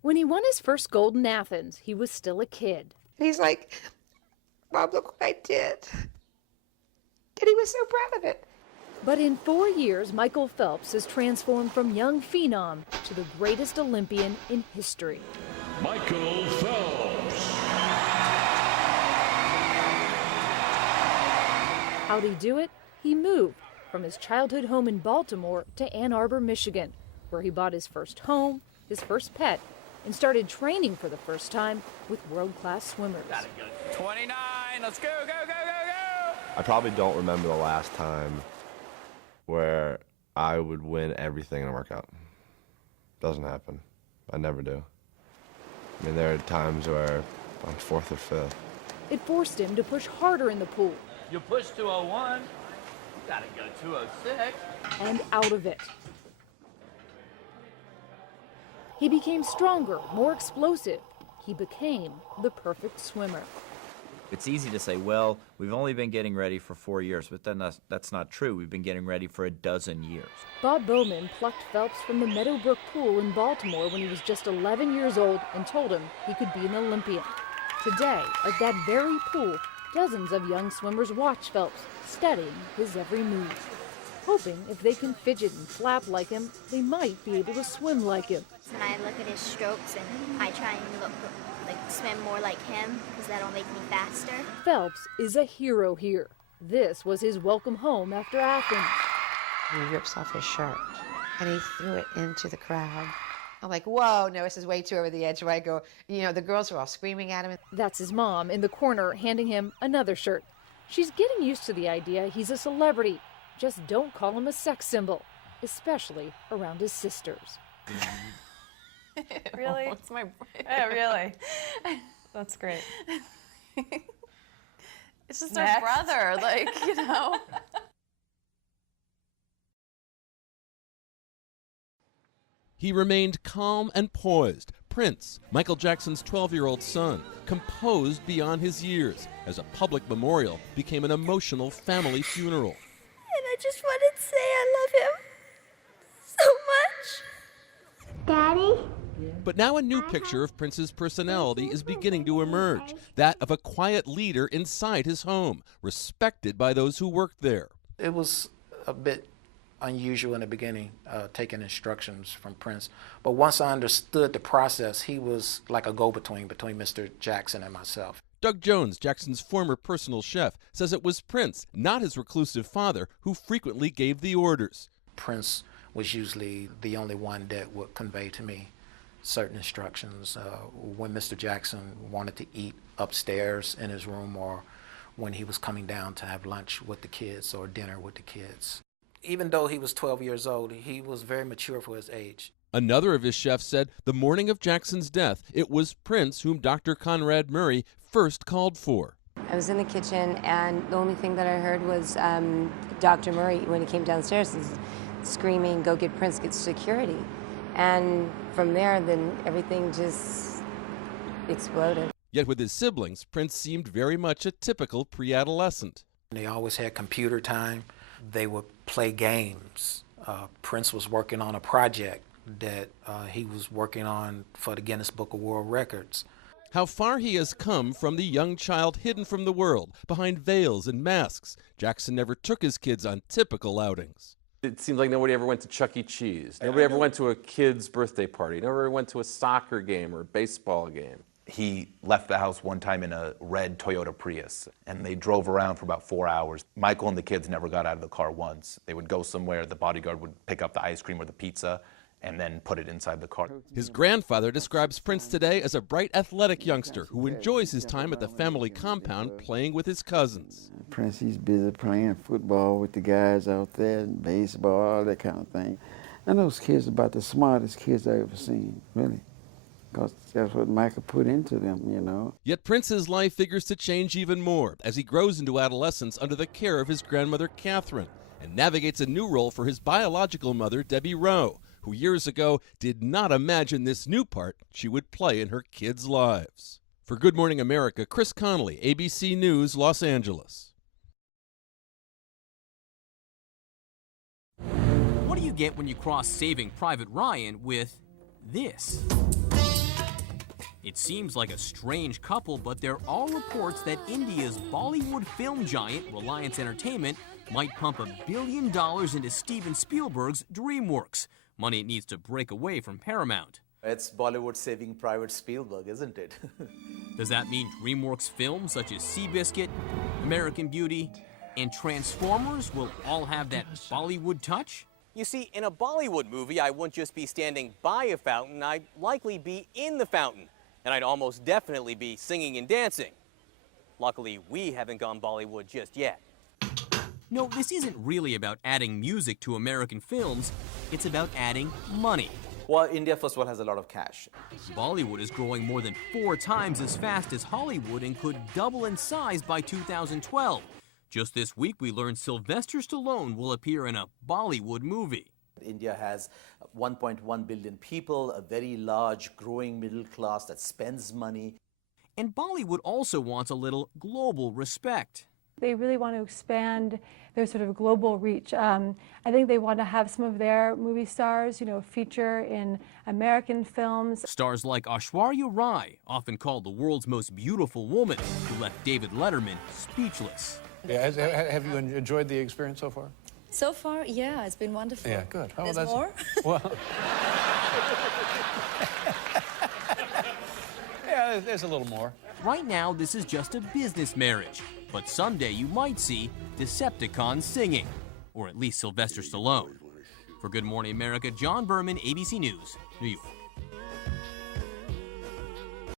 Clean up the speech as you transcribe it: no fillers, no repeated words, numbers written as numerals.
When he won his first gold in Athens, he was still a kid. And he's like, Mom, look what I did. And he was so proud of it. But in 4 years, Michael Phelps has transformed from young phenom to the greatest Olympian in history. Michael Phelps. How'd he do it? He moved from his childhood home in Baltimore to Ann Arbor, Michigan, where he bought his first home, his first pet, and started training for the first time with world-class swimmers. 29, let's go, go, go, go, go! I probably don't remember the last time where I would win everything in a workout. Doesn't happen. I never do. I mean, there are times where I'm fourth or fifth. It forced him to push harder in the pool. You push 201, you gotta go 206. And out of it. He became stronger, more explosive. He became the perfect swimmer. It's easy to say, well, we've only been getting ready for 4 years, but then that's not true. We've been getting ready for a dozen years. Bob Bowman plucked Phelps from the Meadowbrook pool in Baltimore when he was just 11 years old and told him he could be an Olympian. Today, at that very pool, dozens of young swimmers watch Phelps, studying his every move. Hoping if they can fidget and flap like him, they might be able to swim like him. When I look at his strokes and I try and swim more like him, because that'll make me faster. Phelps is a hero here. This was his welcome home after Athens. He rips off his shirt and he threw it into the crowd. I'm like, whoa, no, this is way too over the edge. Where I go, the girls are all screaming at him. That's his mom in the corner handing him another shirt. She's getting used to the idea he's a celebrity. Just don't call him a sex symbol, especially around his sisters. Really? It's my Yeah, really. That's great. It's just Next. our brother, He remained calm and poised. Prince, Michael Jackson's 12-year-old son, composed beyond his years as a public memorial became an emotional family funeral. And I just wanted to say I love him so much. Daddy? But now a new picture of Prince's personality is beginning to emerge, that of a quiet leader inside his home, respected by those who worked there. It was a bit unusual in the beginning, taking instructions from Prince. But once I understood the process, he was like a go-between between Mr. Jackson and myself. Doug Jones, Jackson's former personal chef, says it was Prince, not his reclusive father, who frequently gave the orders. Prince was usually the only one that would convey to me certain instructions. When Mr. Jackson wanted to eat upstairs in his room, or when he was coming down to have lunch with the kids or dinner with the kids. Even though he was 12 years old, he was very mature for his age. Another of his chefs said the morning of Jackson's death, it was Prince whom Dr. Conrad Murray first called for. I was in the kitchen, and the only thing that I heard was Dr. Murray, when he came downstairs, was screaming, "Go get Prince, get security." And from there, then everything just exploded. Yet with his siblings, Prince seemed very much a typical pre-adolescent. They always had computer time. They would play games. Prince was working on a project that he was working on for the Guinness Book of World Records. How far he has come from the young child hidden from the world, behind veils and masks. Jackson never took his kids on typical outings. It seems like nobody ever went to Chuck E. Cheese. Nobody ever went to a kid's birthday party. Nobody went to a soccer game or a baseball game. He left the house one time in a red Toyota Prius, and they drove around for about 4 hours. Michael and the kids never got out of the car once. They would go somewhere, the bodyguard would pick up the ice cream or the pizza, and then put it inside the car. His grandfather describes Prince today as a bright, athletic youngster who enjoys his time at the family compound playing with his cousins. Prince, he's busy playing football with the guys out there, and baseball, all that kind of thing. And those kids are about the smartest kids I've ever seen, really. Because that's what Michael put into them, Yet Prince's life figures to change even more as he grows into adolescence under the care of his grandmother, Catherine, and navigates a new role for his biological mother, Debbie Rowe, who years ago did not imagine this new part she would play in her kids' lives. For Good Morning America, Chris Connolly, ABC News, Los Angeles. What do you get when you cross Saving Private Ryan with this? It seems like a strange couple, but there are reports that India's Bollywood film giant, Reliance Entertainment, might pump $1 billion into Steven Spielberg's DreamWorks, money it needs to break away from Paramount. It's Bollywood saving private Spielberg, isn't it? Does that mean DreamWorks films such as Seabiscuit, American Beauty, and Transformers will all have that Bollywood touch? You see, in a Bollywood movie, I wouldn't just be standing by a fountain, I'd likely be in the fountain. And I'd almost definitely be singing and dancing. Luckily, we haven't gone Bollywood just yet. No, this isn't really about adding music to American films. It's about adding money. Well, India, first of all, has a lot of cash. Bollywood is growing more than 4 times as fast as Hollywood and could double in size by 2012. Just this week, we learned Sylvester Stallone will appear in a Bollywood movie. India has 1.1 billion people, a very large growing middle class that spends money. And Bollywood also wants a little global respect. They really want to expand their sort of global reach. I think they want to have some of their movie stars, feature in American films. Stars like Aishwarya Rai, often called the world's most beautiful woman, who left David Letterman speechless. Yeah, have you enjoyed the experience so far? So far, yeah, it's been wonderful. Yeah, good. There's more? Well, yeah, there's a little more. Right now, this is just a business marriage, but someday you might see Decepticons singing, or at least Sylvester Stallone. For Good Morning America, John Berman, ABC News, New York.